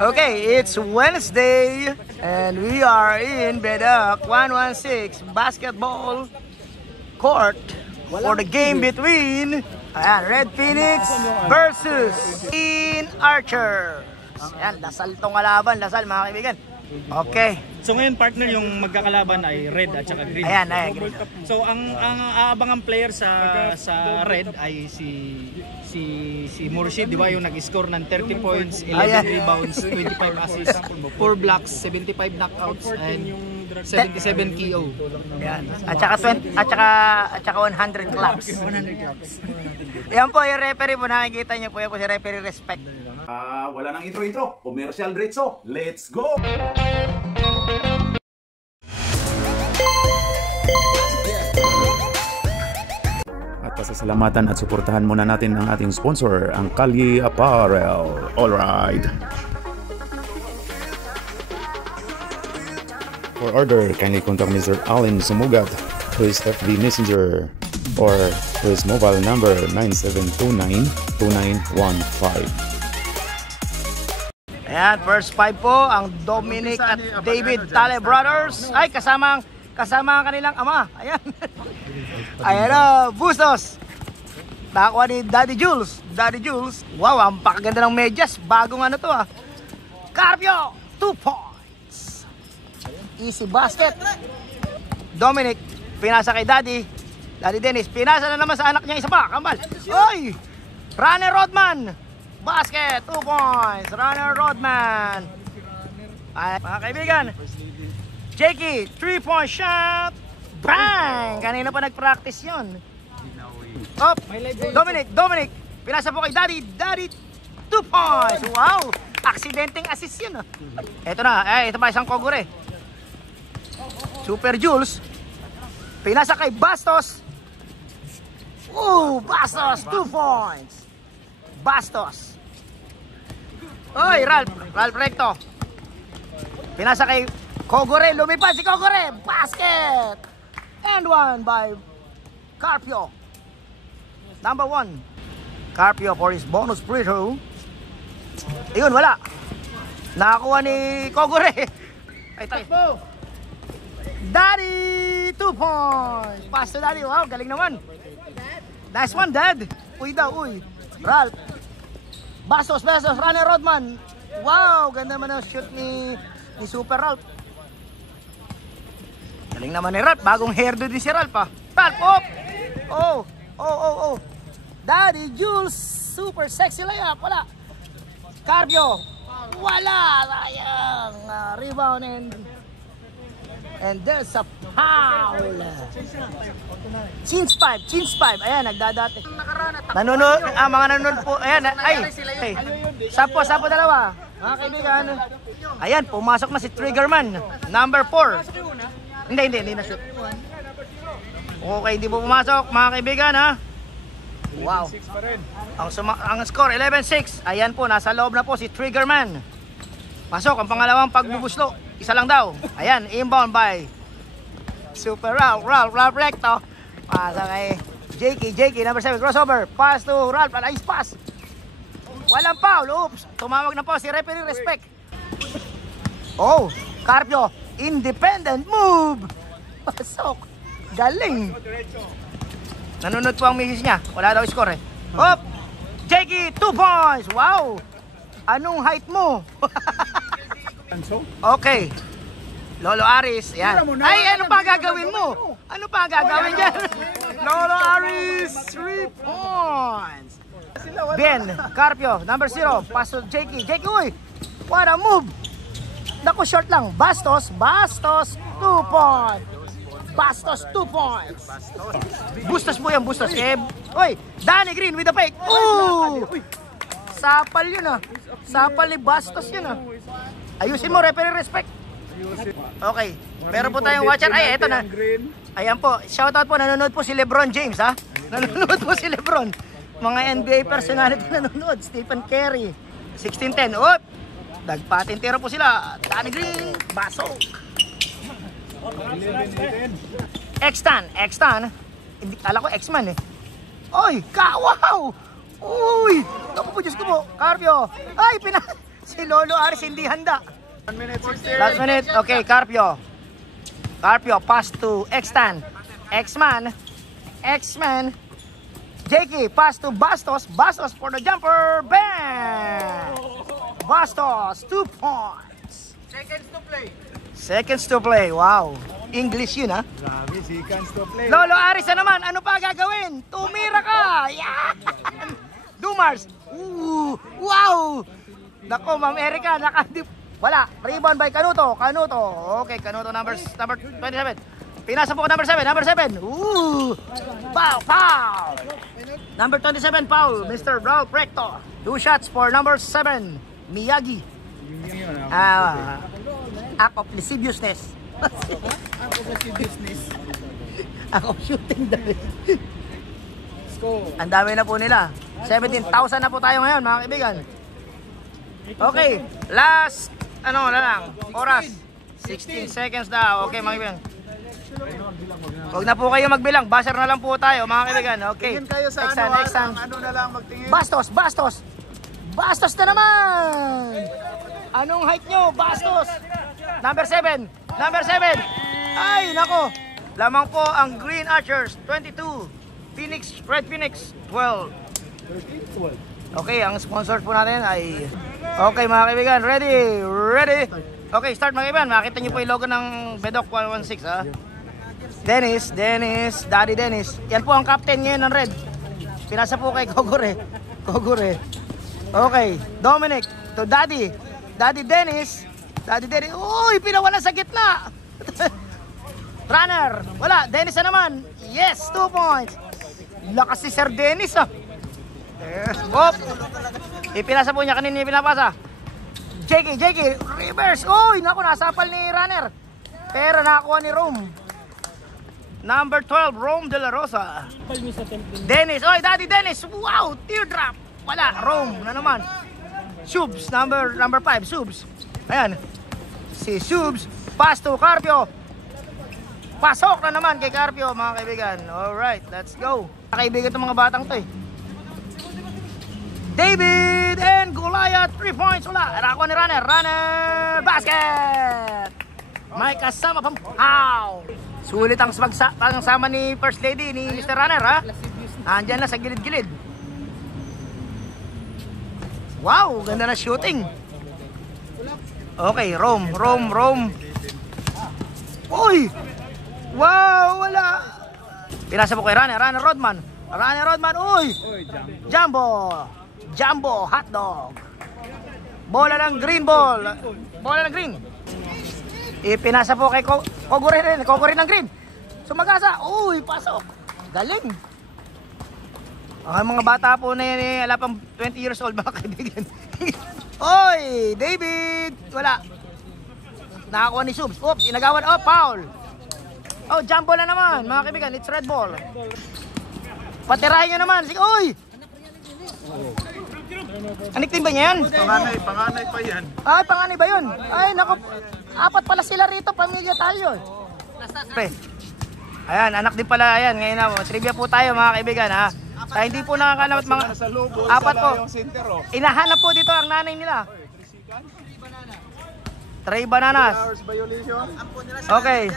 Okay, it's Wednesday and we are in Bedak 116 basketball court for the game between Red Phoenix versus Teen Archers. Ayan, lasal tong kalaban, lasal mga kaibigan. Okay. So ngayon partner, yung magkakalaban ay red at saka green. Ayan, ayan. Green. So ang aabangang player sa red ay si Murshid, di ba, yung nag-score ng 30 points, 11 rebounds, 25 assists, 4 blocks, 75 knockouts and 77 KO. Ayan. At saka 100 claps. 100 claps. Yan po yung referee po, nakikita niyo po, yan po si referee Respect. Wala nang intro. Commercial diretso. Let's go! At pasasalamatan at suportahan muna natin ang ating sponsor, ang Kalye Apparel. Alright. For order, kindly contact Mr. Allen Sumugat to his FB Messenger or to his mobile number 9729-2915. Ayan, first 5 po, ang Dominic at David Tale Brothers. Ay, kasama ang kanilang ama. Ayan. Ayan na, Bustos. Nakakuha ni Daddy Jules. Daddy Jules. Wow, ang pakaganda ng medyas. Bagong ano to ah. Carpio, 2 points. Easy basket. Dominic, pinasa kay Daddy. Daddy Dennis, pinasa na naman sa anak niya isa pa. Kambal. Oy! Runner Rodman. Basket, 2 points. Runner Rodman. Ay, mga kaibigan. Jakey, 3-point shot. Bang! Kanina pa nag-practice yun. Up. Dominic. Pinasa po kay Daddy. Daddy, 2 points. Wow! Aksidenteng assist yun. Ito na. Ito pa isang Kogure. Super Jules. Pinasa kay Bastos. Bastos, 2 points. Bastos. Oy, Ralph Recto. Pinasa kay Kogore, lumipad si Kogore. Basket. And one by Carpio. Number 1. Carpio for his bonus free throw. Ayun, wala. Nakakuha ni Kogore. Ay, tayo. Daddy, 2 points. Pass to Daddy. Wow, galing naman. Nice one, Dad. Uy daw, uy. Ralph. Bastos, Runner Rodman. Wow, ganda naman ang shoot ni Super Ralph. Galing naman ni Ralph. Bagong hairdo din si Ralph ah. Ralph, oh. Daddy Jules, super sexy layup. Wala. Carpio. Wala. Sayang. Rebound and there's a foul. Chins 5. Ayan, nagdadati. Nanonood, mga nanonood po. Ayan, ay. Sapo dalawa. Mga kaibigan. Ayan, pumasok na si Triggerman. Number 4. Hindi na shoot. Okay, hindi po pumasok, mga kaibigan ha. Wow. Ang score, 11-6. Ayan po, nasa loob na po si Triggerman. Pasok, ang pangalawang pagbubuslo. Isa lang daw. Ayan, inbound by Super Ralph Recto. Pasa kay Jakey, number 7, crossover. Pass to Ralph, nice pass. Walang foul. Oops, tumawag na po si referee Respect. Oh, Carpio, independent move. Pasok. Galing. Nanonood po ang misis niya. Wala daw score eh. Hop! Jakey, 2 points. Wow. Anong height mo? Okay. Lolo Aris, yan. Ay, ano pa gagawin mo? Ano pa gagawin dyan? Lolo Aris, 3 points. Ben, Carpio, number 0. Pass to Jakey. Jakey, uy! What a move! Naku, short lang. Bastos, 2 points. Bastos, 2 points. Bustos mo yan, Bustos. Uy, Danny Green with the fake. Ooh! Sapal yun ah. Sapal ni Bastos yun ah. Ayusin mo, referee Respect. Okay, meron po tayong watcher. Ay, eto na. Ayan po, shoutout po, nanonood po si LeBron James ha. Nanonood po si LeBron. Mga NBA personality nanonood. Stephen Curry, 16-10. Oop! Nagpatintero po sila. Danny Green, basok. X-Tan. Alam ko X-Man eh. Oy, wow! Uy! Ako po, Diyos ko po. Carpio. Ay, Si Lolo Aris hindi handa. Last minute. Okay, Carpio. Carpio, pass to X-Tan. X-Man. X-Man. Jakey, pass to Bastos. Bastos for the jumper. Bam! Bastos, 2 points. Seconds to play. Wow. English yun, ha? Grabe, seconds to play. Lolo Aris na naman. Ano pa gagawin? Tumira ka. Yan! Dumars. Ooh, wow! Nako, Ma'am Erica. Wala. Rebound by Canuto. Canuto. Okay, Canuto number 27. Pinasa po ko number 7. Number 7. Ooh! Foul! Foul! Number 27, foul. Mr. Raul Precto. 2 shots for number 7. Miyagi. Act of lasciviousness. Act of shooting dahil. Ang dami na po nila. 17,000 na po tayo ngayon, mga kaibigan. Okay, last ano na lang, oras. 16 seconds na. Okay, mga kaibigan. Huwag na po kayo magbilang. Buzzer na lang po tayo, mga kaibigan. Okay. Tingin kayo sa ano na lang magtingin. Bastos, Bastos. Bastos na naman. Anong height nyo? Bastos. Number 7. Number 7. Ay, nako. Lamang po ang Green Archers, 22. Phoenix, Red Phoenix, 12. Okay, ang sponsor po natin ay... Okay, mga kaibigan. Ready? Ready? Okay, start mga kaibigan. Makita nyo po yung logo ng Bedok 116, ha? Dennis, Daddy Dennis. Yan po ang captain ngayon ng Red. Pinasa po kay Kogure. Okay, Dominic to Daddy. Daddy Dennis. Uy, pinawalan sa gitna. Runner. Wala, Dennis na naman. Yes, 2 points. Lakas si Sir Dennis, ah. Yes, hop. Ipinasa po niya kanina pinapasa. Jakey, reverse. Uy, naku, nasapal ni Runner. Pero nakakuha ni Rome. Number 12, Rome de la Rosa. Dennis, oy, Daddy Dennis. Wow, teardrop. Wala, Rome na naman. Subs, number 5, Subs. Ayan. Si Subs, pass to Carpio. Pasok na naman kay Carpio, mga kaibigan. Alright, let's go. Kaibigan itong mga batang to, eh. David and Goliath, 3 points. Wala, nakakuha ni Runner. Basket. May kasama pang pow. Sulit ang pagsama ni First Lady, ni Mr. Runner, ha? Nandyan na sa gilid-gilid. Wow, ganda na shooting. Okay, Rome. Uy! Wow, wala. Pinasa po kay Runner Rodman. Uy! Jumbo, hotdog. Bola ng green ball. Ipinasa po kay Kogure ng green. Sumagasa. Uy, pasok. Galing. Ang mga bata po na yan, ala pang 20 years old, mga kaibigan. Oy, David. Wala. Nakakuha ni Subs. Oops, inagawan. Oh, foul. Oh, jumbo na naman, mga kaibigan. It's red ball. Patirahin nyo naman. Sige, uy. Anik team ba niya yan? Panganay pa yan. Ay, panganay ba yun? Ay, naku. 4 pala sila rito. Pamilya tayo. Ayan, anak din pala. Ayan, ngayon na. Trivia po tayo, mga kaibigan, ha? Kaya hindi po nakakalamat mga 4 po. Inahanap po dito ang nanay nila. 3 bananas. Okay.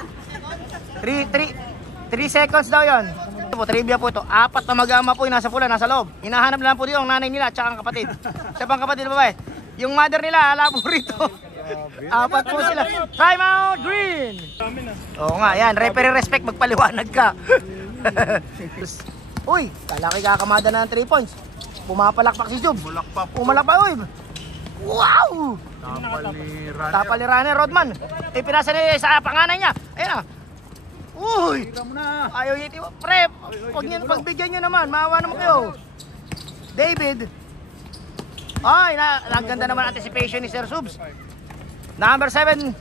3 seconds daw yon. Ito po, trivia po ito. 4 na mag-ama po yung nasa pula, nasa loob. Hinahanap lang po dito ang nanay nila at saka ang kapatid. Siya pang kapatid na babae. Yung mother nila, hala po rito. 4 po sila. Time out, green! Oo nga, yan. Referee respect, magpaliwanag ka. Uy, kalaki kakamada na ng 3 points. Pumapalakpak si Jubs. Pumalakpak, uy. Wow! Tapal ni Runner Rodman. Ipinasa niya sa panganay niya. Ayan na. Uy! Ayaw yiti. Pre, pagbigyan nyo naman. Maawa naman kayo. David. Ay, naganda naman anticipation ni Sir Subs. Number 7.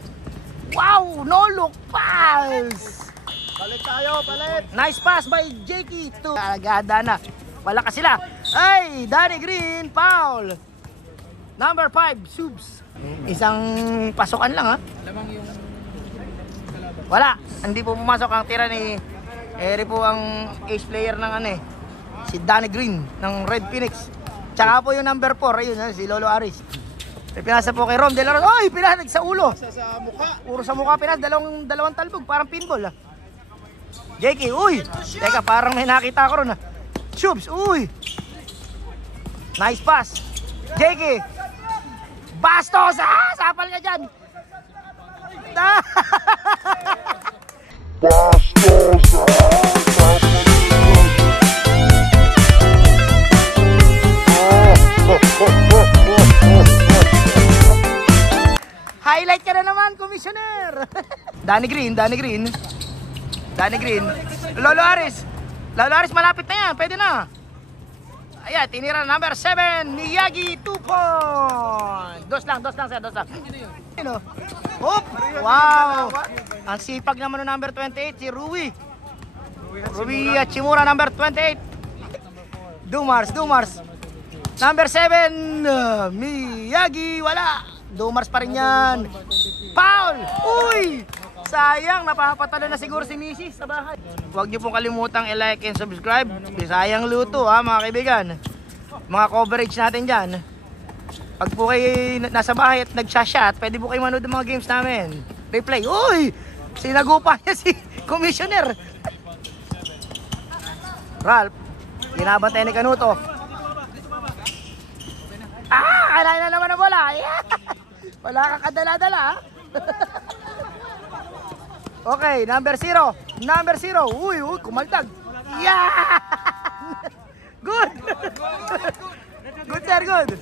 Wow! No look pass! Balik tayo, balik! Nice pass by Jakey to Agada na. Wala ka sila. Ay, Danny Green, foul. Number 5, Subs. Isang pasukan lang, ha? Wala. Hindi po pumasok ang tira ni Eri po ang ace player ng si Danny Green ng Red Phoenix. Tsaka po yung number 4, ayun, si Lolo Aris. May pinasa po kay Rom De La Rosa. Oy, pinasag sa ulo. Sa mukha. Puro sa mukha pinas, dalawang talbog, parang pinball ah. Jakey, uy! Teka, parang may nakita ko ron ah. Shubs, uy! Nice pass. Jakey! Bastos! Ah! Sapal ka dyan! Highlight ka na naman, Commissioner! Danny Green. Lolo Aris, malapit na yan, pwede na. Ayan, tinira number 7, Miyagi, 2 point. Dos lang, sir. Oop, wow. Ang sipag naman ng number 28, si Rui Hachimura, number 28. Dumars. Number 7, Miyagi, wala. Dumars pa rin yan. Foul! Uy! Sayang, napapatalo na siguro si Mrs. sa bahay. Huwag niyo pong kalimutang i-like and subscribe. Sayang luto ha mga kaibigan. Mga coverage natin dyan. Pag po kayo nasa bahay at nagsa-shot, pwede po kayo manood ng mga games namin. Replay. Uy! Sinagupa niya si Commissioner. Ralph, ginabantay ni Canuto. Kailangan na naman ang bola. Yeah. Wala kang kadala-dala. Okay, number 0. Uy, kumaltag. Yeah! Good. Good, sir, good.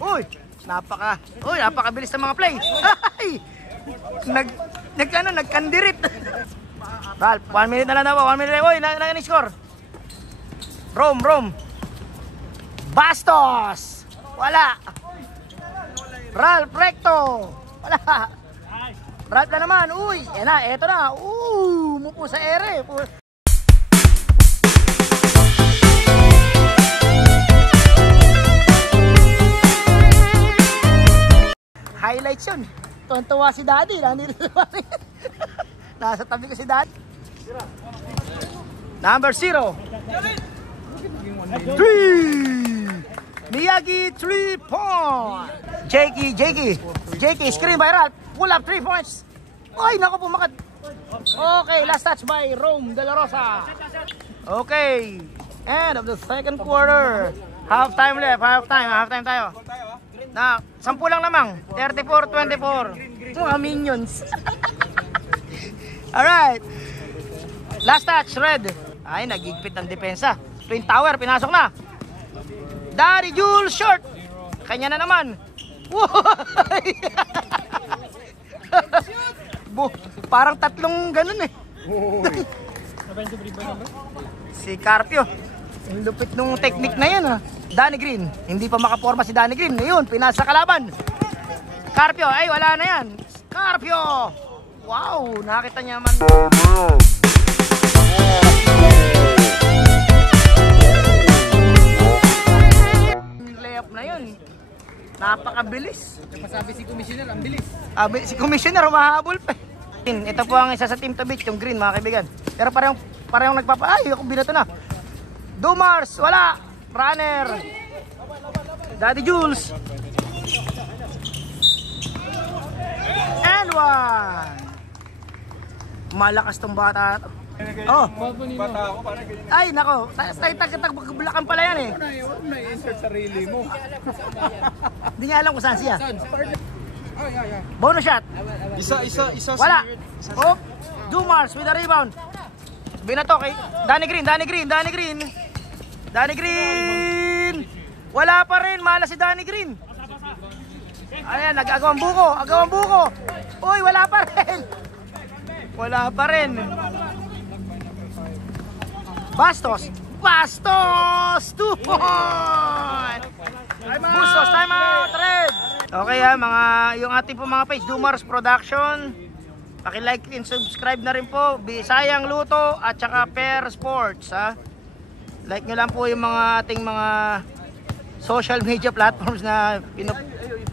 Uy, napakabilis ng mga play. Ay! Nagkandirit. Ralph, 1 minute na lang daw. 1 minute. Uy, score. Rome. Bastos. Wala. Ralph recto. Wala. Ralph na naman. Uy, eto na. Mupo sa ere. Highlights yun. Tuwan-tuwa si Daddy. Nasa tabi ko si Daddy. Number 0. 3. Miyagi 3 point. Jakey, screen by Ralph. Pull up 3 points. Ay, naku, pumakat. Okay, last touch by Rome De La Rosa. Okay, end of the second quarter. Half time left, half time tayo. Na, 10 lang namang. 34-24. Mga minions. Alright. Last touch, Red. Ay, nagigpit ng depensa. Twin Tower, pinasok na. Daddy Jules, short. Kanya na naman. Parang tatlong ganun eh. Si Carpio. Ang lupit nung technique na yan ha. Danny Green. Hindi pa makaporma si Danny Green. Ngayon, pinasa kalaban. Carpio. Ay, wala na yan. Carpio. Wow, nakita niya man. Layup na yun. Napakabilis. Sabi si Commissioner, ang bilis. Si Commissioner, humahabol pa. Ito po ang isa sa team to beat, yung green mga kaibigan. Pero parehong nagpapa... Ay, ako binato na. Dumars, wala. Runner. Daddy Jules. And 1. Malakas tong bata. Oh. Ay, nako. Tagtagtagbakan pala yan eh. Na-insert sarili mo. Hindi niya alam kung saan siya. Bonus shot. Isa. Wala. Oh. Dumars with a rebound. Binato kay Danny Green. Wala pa rin. Mala si Danny Green. Ayan, nag-agawang buko. Uy, wala pa rin. Bastos. 2 point. Bustos, time out, Red. Okay ha, yung ating po mga page, Dumars Production. Paki-like and subscribe na rin po. Bisayang Luto at saka Pair Sports ha. Like nyo lang po yung mga ating mga social media platforms na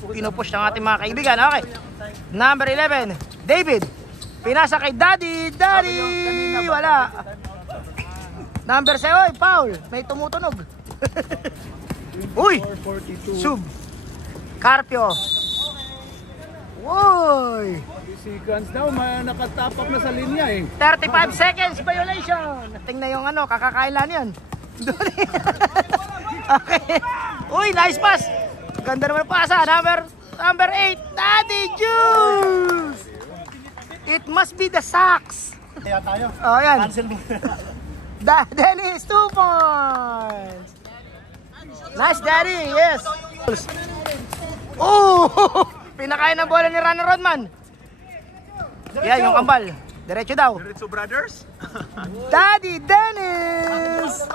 pinupush ng ating mga kaibigan. Okay. Number 11, David. Pinasa kay Daddy. Wala. Number 7, Paul. May tumutunog. Uy. Sub. Carpio. Uy! Seconds daw, nakatapak na sa linya eh. 35 seconds violation. Tingnan yung ano, kakakailan yan. Okay. Uy, nice pass. Ganda naman ang pasa. Number 8, Daddy Juice. It must be the socks. Kaya tayo. Oh, yan. Cancel mo. Dennis, 2 points. Nice, Daddy. Yes. Oh! Pinakain ng bola ni Runner Rodman. Yan, yung kambal. Diretso daw. Diretso Brothers. Daddy Dennis!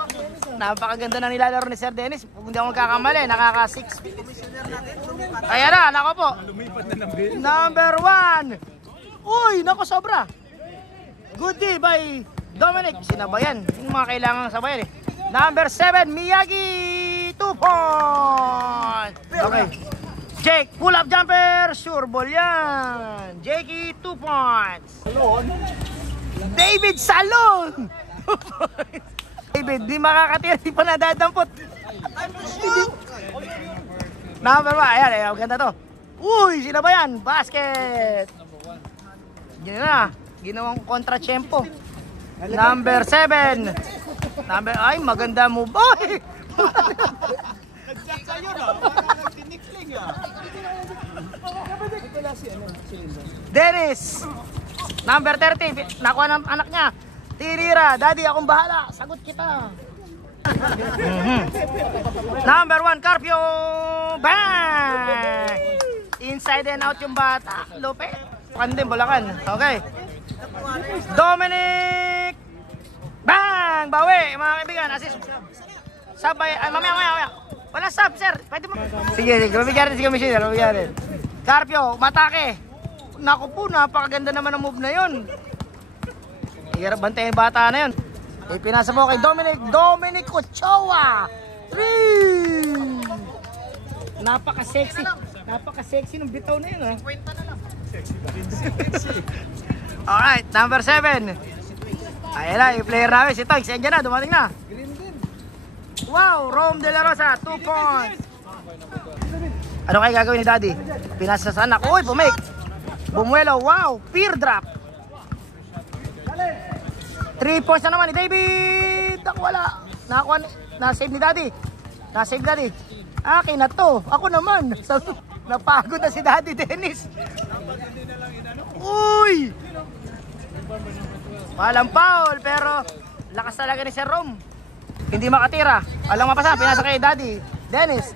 Napakaganda na nilalaro ni Sir Dennis. Kung hindi ako magkakamali, nakaka-6. Ayan na, nako po. Number 1. Uy, nako sobra. Good day by Dominic. Sinabayan. Yung mga kailangan sabayan eh. Number 7, Miyagi. 2 points. Okay. Jake, pull-up jumper. Sure ball yan. Jakey, 2 points. David Salon. 2 points. David, di makakatira. Di pa nadadampot. Number 1. Ayan, ayan. Ganda to. Uy, sila ba yan? Basket. Ganyan na. Ginawang kontra-tiyempo. Number 7. Ay, maganda move. Uy! Dennis, number 30, nakuha ng anak niya. Tirira, Daddy, akong bahala. Sagot kita. Number 1, Carpio. Bang! Inside and out yung bata. Lupit. Pandem, Bulacan. Okay. Dominic. Bang! Bawi, mga kaibigan. Assist. Sabay. Ay, mamaya. Wala sub, sir. Pwede mo. Sige. Mabigyan rin si Commissioner. Mabigyan rin. Carpio, matake. Naku po, napakaganda naman ang move na yun. Igarap bantayin yung bata na yun. Ipinasa mo kay Dominic Ochoa. 3! Napaka-sexy. Napaka-sexy ng bitaw na yun. Ha? 50 na lang. Alright, number 7. Ayan na, yung player namin. Si Toy, andyan na, dumating na. Wow, Rome De La Rosa, 2 points. Ano kayo gagawin ni Daddy? Pinasa sa anak. Uy, pumake. Bumuelo, wow, peer drop. 3 points na naman ni David. Ako wala. Na-save ni Daddy. Na-save Daddy. Akin na to. Ako naman. Napagod na si Daddy Dennis. Uy! Walang foul, pero lakas talaga ni Sir Rom. Hindi makatira. Alang mapasa, pinasa kay Daddy Dennis.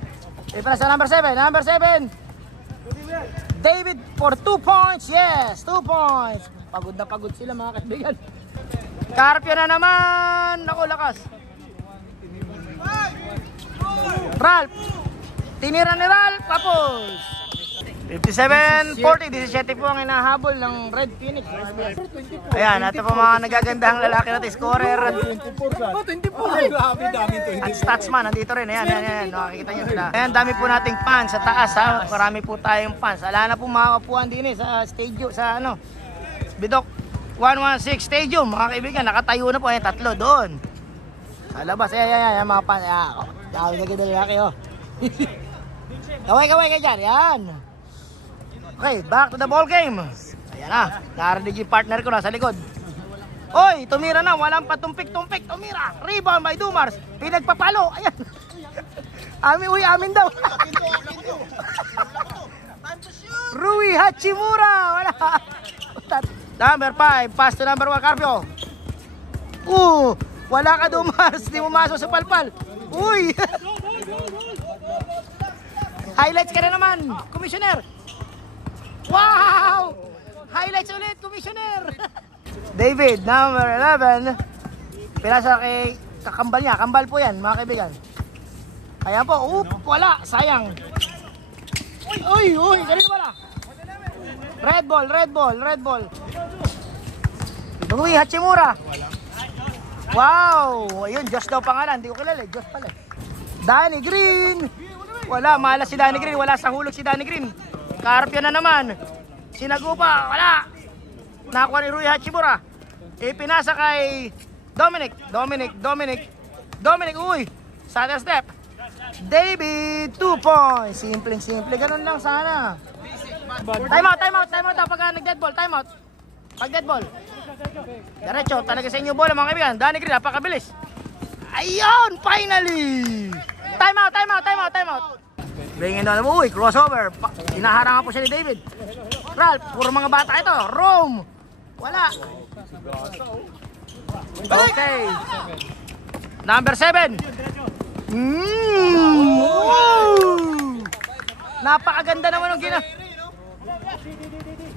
Pinasa number 7. Number 7. David for 2 points. Yes, 2 points. Pagod na pagod sila mga kaibigan. Carpio na naman. Naku, lakas. Ralph. Tinira ni Ralph. Tapos 57-40, 17 po ang inahabol ng Red Phoenix. Ayan, ito po mga nagagandahang lalaki natin. Scorer. 24. Grabe, dami to. At statsman, nandito rin. Ayan. Nakikita nyo sila. Ayan, dami po nating fans sa taas. Ha? Marami po tayong fans. Ala na po makakapuan din sa stadium, sa Bidok 116 Stadium. Mga kaibigan, nakatayo na po. Ayan, 3 doon. Sa labas. Ayan, mga fans. Dami na ganda lalaki, oh. Kaway kayo dyan. Ayan. Okay, back to the ball game. Ayan na, narinig yung partner ko na sa likod. Oy, tumira na, walang patumpik-tumpik. Tumira, rebound by Dumars. Pinagpapalo, ayan. Amin daw. Rui Hachimura, wala. Number 5, pass to number 1, Carpio. Wala ka Dumars, di mo masok sa palpal. Uy. Highlights ka na naman, Commissioner. Wow! Highlights ulit, Commissioner! David, number 11. Pinasa kay kakambal niya. Kambal po yan, mga kaibigan. Ayan po. Wala. Sayang. Uy! Kanina pala. Red ball. Rui Hachimura. Wow! Ayun, Josh daw pangalan. Hindi ko kilala. Josh pala. Danny Green. Wala, malas si Danny Green. Wala sa hulog si Danny Green. Carpio na naman. Sinagupa, wala. Nakuha ni Rui Hachimura. Ipinasa kay Dominic, uy. Saddle step. David, 2 points. Simple. Ganun lang sana. Time out daw pag nag-dead ball, time out. Pag dead ball. Diretso, talaga sa inyo bola mga kaibigan. Danny Green, napakabilis. Ayun, finally! Time out. Bringing down, uy, crossover. Hinaharangan po siya ni David. Ralph, puro mga bata ito. Rome. Wala. Okay. Number 7. Napakaganda naman ng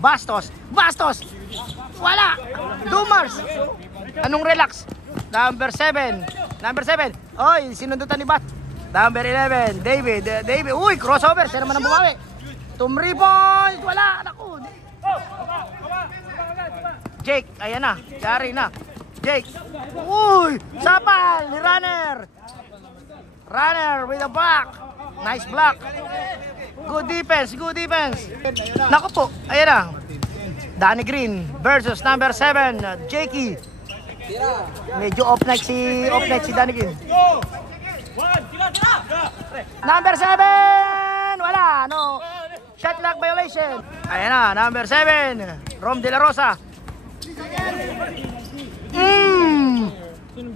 Bastos. Wala. Dumars. Anong relax? Number 7. Oy, sinundutan ni Bat. Number 11, David. Uy, crossover. Siya naman ang bumawi. Tumribon. Wala. Naku. Jake, ayan na. Yari na. Jake. Uy, sapal ni Runner. Runner with a block. Nice block. Good defense. Naku po. Ayan na. Danny Green versus number 7, Jakey. Medyo off night si Danny Green. Number 7! Wala, no. Shot clock violation. Ayan na, number 7, Rom De La Rosa.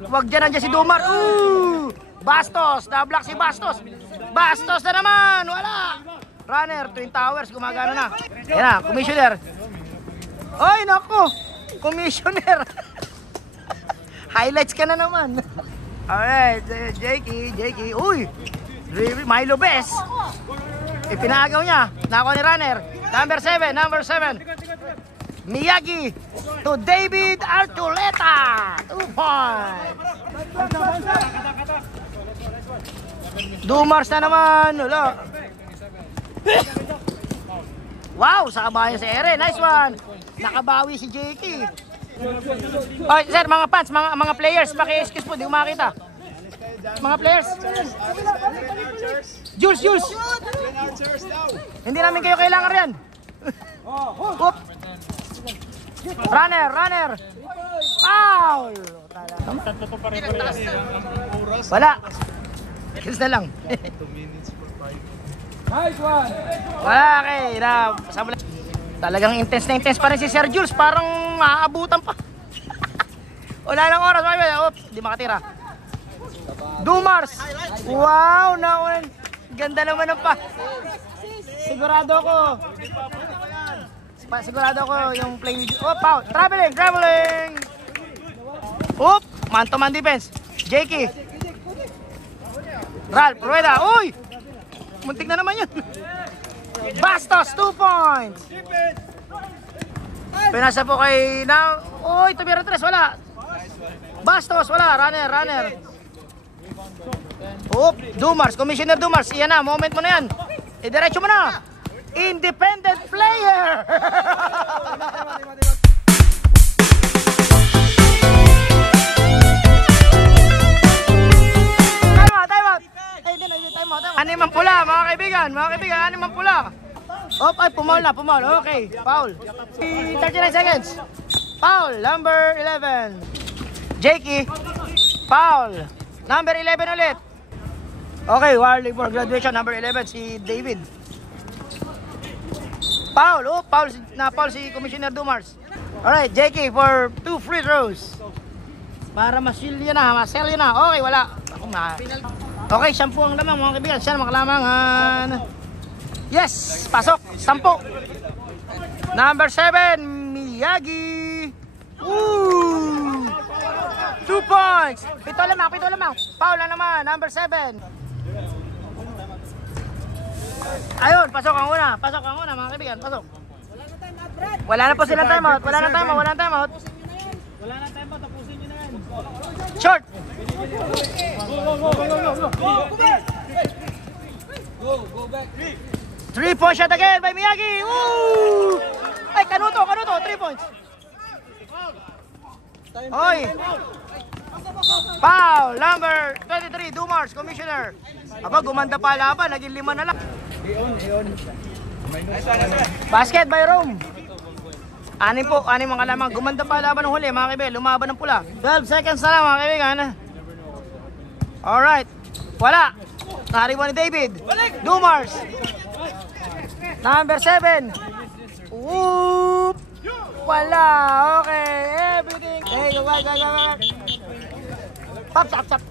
Wag dyan nandiyan si Dumar. Bastos, na-block si Bastos. Bastos na naman, wala. Runner, Twin Towers, gumagana na. Ayan na, commissioner. Ay, naku, commissioner. Highlights ka na naman. Alright, Jakey. Uy, Milo Best. Ipinagaw niya. Nako ni Runner. Number 7. Miyagi to David Archuleta. 2 points. Dumars na naman. Wala. Wow, sa kabayan si Ere. Nice one. Nakabawi si Jakey. Oh, sir, mga fans, mga players, paki-excuse po, di ko makita. Mga players. Jules. Hindi namin kayo kailangan riyan. Oop. Runner. Foul. Wala. Kiss na lang. Nice one. Wala kay. Talagang intense pa rin si Sir Jules. Parang maaabutan pa. Wala nang oras. Oops, di makatira. Dumars. Wow, naman. Ganda naman ng pa. Sigurado ko yung play. Oh, foul. Traveling. Oop, man-to-man defense. Jakey. Ralph Rueda. Uy! Muntik na naman yun. Bastos, 2 points. Pinasa po kay uy, tumira 3, wala. Bastos, wala. Runner. Oop, Dumars, Commissioner Dumars. Iyan na, moment mo na yan. Diretso mo na. Independent player. Time out. Anim ang pula, mga kaibigan, anim ang pula. Ay, pumaul na. Okay, foul. 39 seconds. Foul, number 11. Jakey. Foul. Number 11 ulit. Okay, Warley for graduation. Number 11, si David. Foul. Foul si Commissioner Dumars. Alright, Jakey for 2 free throws. Para masel yun na. Okay, wala. Okay, 10 ang lamang, mga kaibigan. Siya naman kalamangan. Yes, pasok. 10. Number 7, Miyagi. 2 points. Pito lamang. Foul na naman, number 7. Ayun, pasok ang una, mga kaibigan. Pasok. Wala na po silang timeout. Wala na timeout. Tapusin nyo na yan. Short. Go back. 3-point shot again by Miyagi. Ay, Kanuto, 3 points. Oy. Foul, number 23, Dumars, Commissioner. Aba, gumanda pa laban, naging 5 na lang. Basket by Rome. Anim ang kalamang. Gumanda pa laban ng huli, mga kaibigan. Lumaban ng pula. 12 seconds na lang, mga kaibigan. Alright. Wala. Nariwan ni David. Dumars. Number 7. Whoop! Wala. Okay. Everything. Hey, go. Stop.